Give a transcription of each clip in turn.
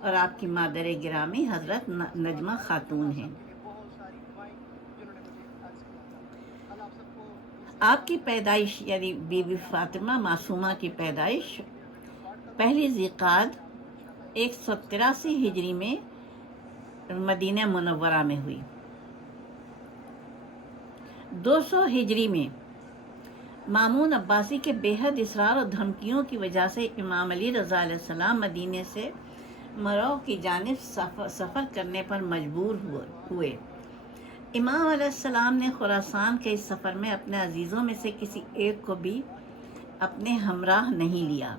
اور آپ کی مادر گرامی حضرت نجمہ خاتون ہیں۔ آپ کی پیدائش یعنی بی بی فاطمہ معصومہ کی پیدائش پہلی ذیقعد 183 ہجری میں مدینہ منورہ میں ہوئی۔ 200 ہجری میں مامون عباسی کے بے حد اصرار اور دھمکیوں کی وجہ سے امام علی رضا علیہ السلام مدینے سے مرو کی جانب سفر کرنے پر مجبور ہوئے۔ امام علیہ السلام نے خراسان کے اس سفر میں اپنے عزیزوں میں سے کسی ایک کو بھی اپنے ہمراہ نہیں لیا۔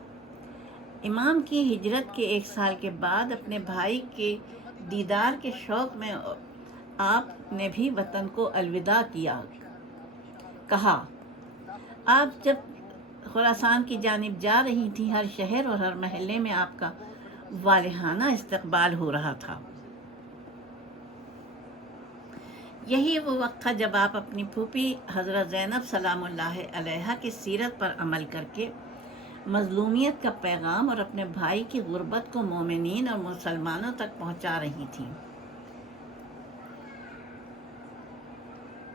امام کی ہجرت کے 1 سال کے بعد اپنے بھائی کے دیدار کے شوق میں آپ نے بھی وطن کو الوداع کہا۔ آپ جب خراسان کی جانب جا رہی تھیں، ہر شہر اور ہر محلے میں آپ کا والہانہ استقبال ہو رہا تھا۔ یہی وہ وقت تھا جب آپ اپنی پھوپھی حضرت زینب سلام اللہ علیہا کی سیرت پر عمل کر کے مظلومیت کا پیغام اور اپنے بھائی کی غربت کو مومنین اور مسلمانوں تک پہنچا رہی تھیں۔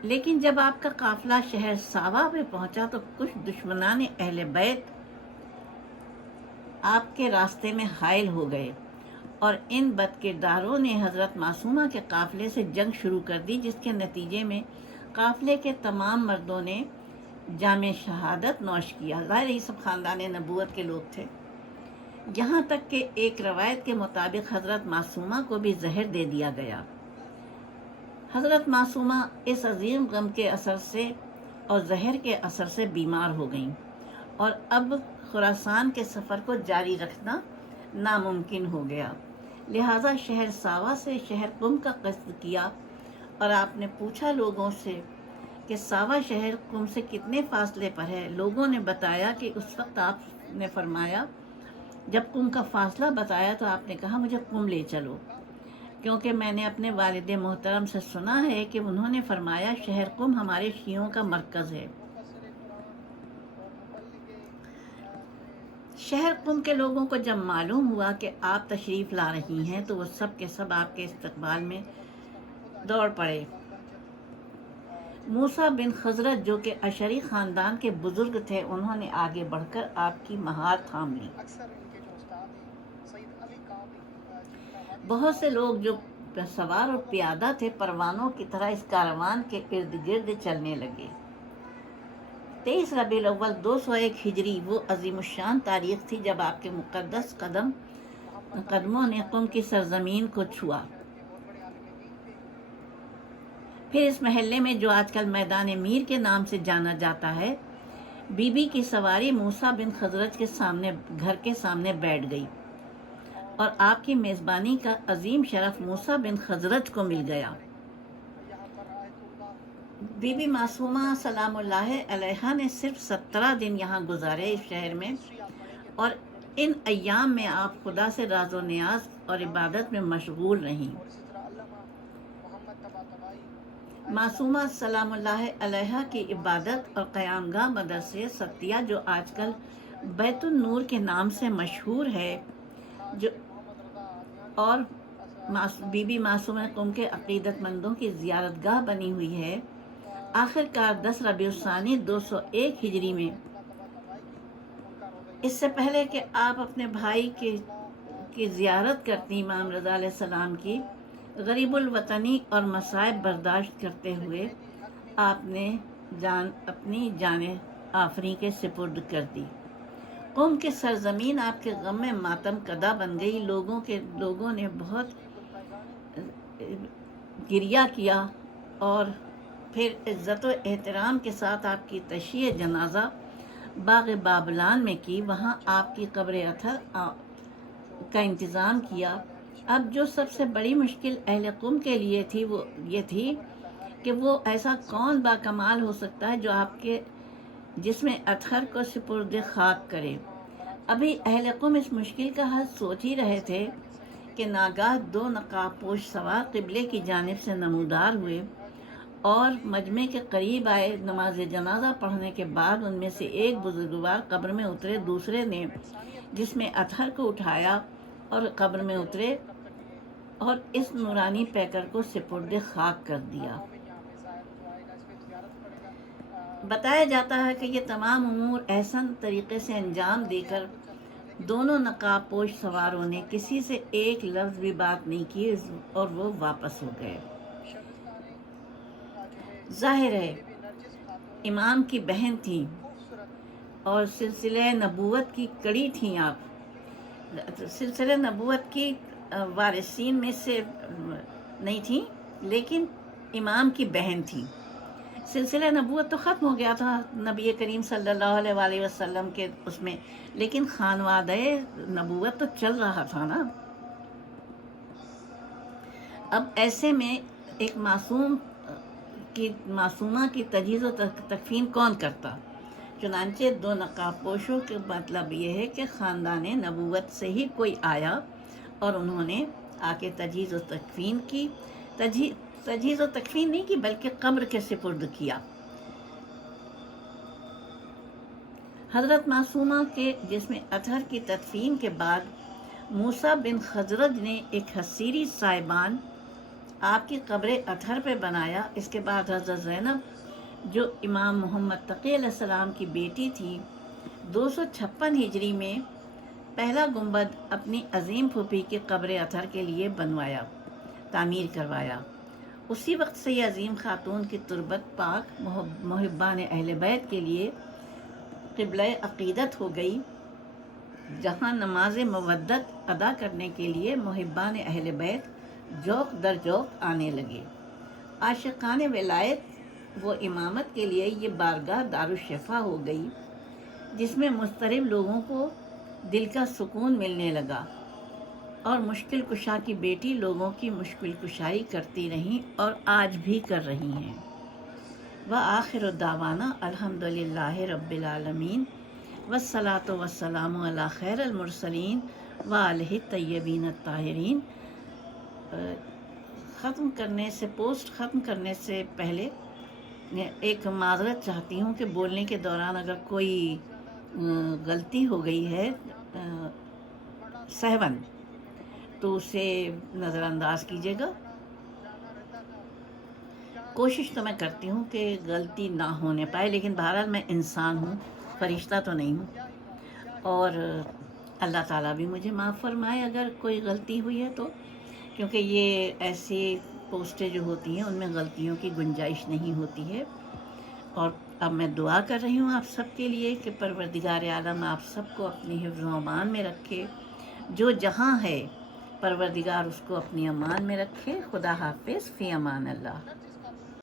لیکن جب آپ کا قافلہ شہر ساوا میں پہنچا تو کچھ دشمنان اہل بیت آپ کے راستے میں حائل ہو گئے اور ان بد کرداروں نے حضرت معصومہ کے قافلے سے جنگ شروع کر دی، جس کے نتیجے میں قافلے کے تمام مردوں نے جام شہادت نوش کیا۔ ظاہر یہ سب خاندان نبوت کے لوگ تھے، یہاں تک کہ ایک روایت کے مطابق حضرت معصومہ کو بھی زہر دے دیا گیا۔ حضرت معصومہ اس عظیم غم کے اثر سے اور زہر کے اثر سے بیمار ہو گئیں اور اب خراسان کے سفر کو جاری رکھنا ناممکن ہو گیا، لہٰذا شہر ساوا سے شہر قم کا قصد کیا اور آپ نے پوچھا لوگوں سے کہ ساوا شہر قم سے کتنے فاصلے پر ہے۔ لوگوں نے بتایا کہ اس وقت آپ نے فرمایا، جب قم کا فاصلہ بتایا تو آپ نے کہا مجھے قم لے چلو، کیونکہ میں نے اپنے والد محترم سے سنا ہے کہ انہوں نے فرمایا شہر قم ہمارے شیعوں کا مرکز ہے۔ شہر قم کے لوگوں کو جب معلوم ہوا کہ آپ تشریف لا رہی ہیں تو وہ سب کے سب آپ کے استقبال میں دوڑ پڑے۔ موسیٰ بن خزرج جو کہ اشعری خاندان کے بزرگ تھے، انہوں نے آگے بڑھ کر آپ کی مہار تھام لی۔ بہت سے لوگ جو سوار اور پیادہ تھے پروانوں کی طرح اس کاروان کے ارد گرد چلنے لگے۔ 23 ربیع الاول 201 ہجری وہ عظیم الشان تاریخ تھی جب آپ کے مقدس قدموں نے قم کی سرزمین کو چھوا۔ پھر اس محلے میں جو آج کل میدان میر کے نام سے جانا جاتا ہے، بی بی کی سواری موسیٰ بن خزرج کے گھر کے سامنے بیٹھ گئی اور آپ کی میزبانی کا عظیم شرف موسیٰ بن خزرج کو مل گیا۔ بی بی معصومہ سلام اللہ علیہا نے صرف 17 دن یہاں گزارے اس شہر میں، اور ان ایام میں آپ خدا سے راز و نیاز اور عبادت میں مشغول رہیں۔ معصومہ سلام اللہ علیہا کی عبادت اور قیام گاہ مدرسے ستیہ جو آج کل بیت النور کے نام سے مشہور ہے اور بی بی معصومہ قم کے عقیدت مندوں کی زیارت گاہ بنی ہوئی ہے، آخر کار 10 ربیع الثانی 201 ہجری میں، اس سے پہلے کہ آپ اپنے بھائی کی زیارت کرتی امام رضا علیہ السلام کی، غریب الوطنی اور مصائب برداشت کرتے ہوئے آپ نے اپنی جان آفریں کے سپرد کر دی۔ قوم کی سرزمین آپ کے غم میں ماتم کدہ بن گئی۔ لوگوں نے بہت گریہ کیا اور پھر عزت و احترام کے ساتھ آپ کی تشییع جنازہ باغ بابلان میں کی، وہاں آپ کی قبر اطہر کا انتظام کیا۔ اب جو سب سے بڑی مشکل اہل قم کے لیے تھی وہ یہ تھی کہ وہ ایسا کون با کمال ہو سکتا ہے جو آپ کے جسم اطہر کو سپرد خاک کرے۔ ابھی اہل قم اس مشکل کا حل سوچ ہی رہے تھے کہ ناگاہ 2 نقاب پوش سوار قبلے کی جانب سے نمودار ہوئے اور مجمع کے قریب آئے۔ نماز جنازہ پڑھنے کے بعد ان میں سے ایک بزرگوار قبر میں اترے، دوسرے نے جسم اطہر کو اٹھایا اور قبر میں اترے اور اس نورانی پیکر کو سپرد خاک کر دیا۔ بتایا جاتا ہے کہ یہ تمام امور احسن طریقے سے انجام دے کر دونوں نقاب پوش سواروں نے کسی سے ایک لفظ بھی بات نہیں کی اور وہ واپس ہو گئے۔ ظاہر ہے امام کی بہن تھیں اور سلسلہ نبوت کی کڑی تھیں، آپ سلسلہ نبوت کی وارثین میں سے نہیں تھیں، لیکن امام کی بہن تھیں۔ سلسلہ نبوت تو ختم ہو گیا تھا نبی کریم صلی اللہ علیہ وآلہ وسلم کے اس میں، لیکن خانوادہ نبوت تو چل رہا تھا نا۔ اب ایسے میں ایک معصومہ کی تجہیز و تکفین کون کرتا؟ چنانچہ دو نقاب پوشوں کے مطلب یہ ہے کہ خاندان نبوت سے ہی کوئی آیا اور انہوں نے آ کے تجہیز و تکفین کی۔ تجہیز و تکفین نہیں کی بلکہ قبر کے سپرد کیا۔ حضرت معصومہ کے جسم اطہر کی تدفین کے بعد موسیٰ بن خزرج نے ایک حصیری سائبان آپ کی قبر اطہر پہ بنایا۔ اس کے بعد حضرت زینب جو امام محمد تقی علیہ السلام کی بیٹی تھی، 256 ہجری میں پہلا گنبد اپنی عظیم پھوپھی کی قبر اطہر کے لیے تعمیر کروایا۔ اسی وقت سے یہ عظیم خاتون کی تربت پاک محبان اہل بیت کے لیے قبلہ عقیدت ہو گئی، جہاں نماز مودت ادا کرنے کے لیے محبان اہل بیت جوق در جوق آنے لگے۔ عاشقان ولایت و امامت کے لیے یہ بارگاہ دارالشفا ہو گئی، جس میں مضطرب لوگوں کو دل کا سکون ملنے لگا، اور مشکل کشا کی بیٹی لوگوں کی مشکل کشائی کرتی رہیں اور آج بھی کر رہی ہیں۔ وآخر دعوانا الحمدللہ رب العالمین والصلاة والسلام علی خیر المرسلین وآلہ الطیبین الطاہرین۔ پوسٹ ختم کرنے سے پہلے ایک معذرت چاہتی ہوں کہ بولنے کے دوران اگر کوئی غلطی ہو گئی ہے سہون تو اسے نظر انداز کیجیے گا۔ کوشش تو میں کرتی ہوں کہ غلطی نہ ہونے پائے، لیکن بہرحال میں انسان ہوں، فرشتہ تو نہیں ہوں، اور اللہ تعالیٰ بھی مجھے معاف فرمائے اگر کوئی غلطی ہوئی ہے تو، کیونکہ یہ ایسی پوسٹیں جو ہوتی ہیں ان میں غلطیوں کی گنجائش نہیں ہوتی ہے۔ اور اب میں دعا کر رہی ہوں آپ سب کے لیے کہ پروردگار عالم آپ سب کو اپنی حفظ و امان میں رکھے، جو جہاں ہے پروردگار اس کو اپنی امان میں رکھے۔ خدا حافظ، فی امان اللہ۔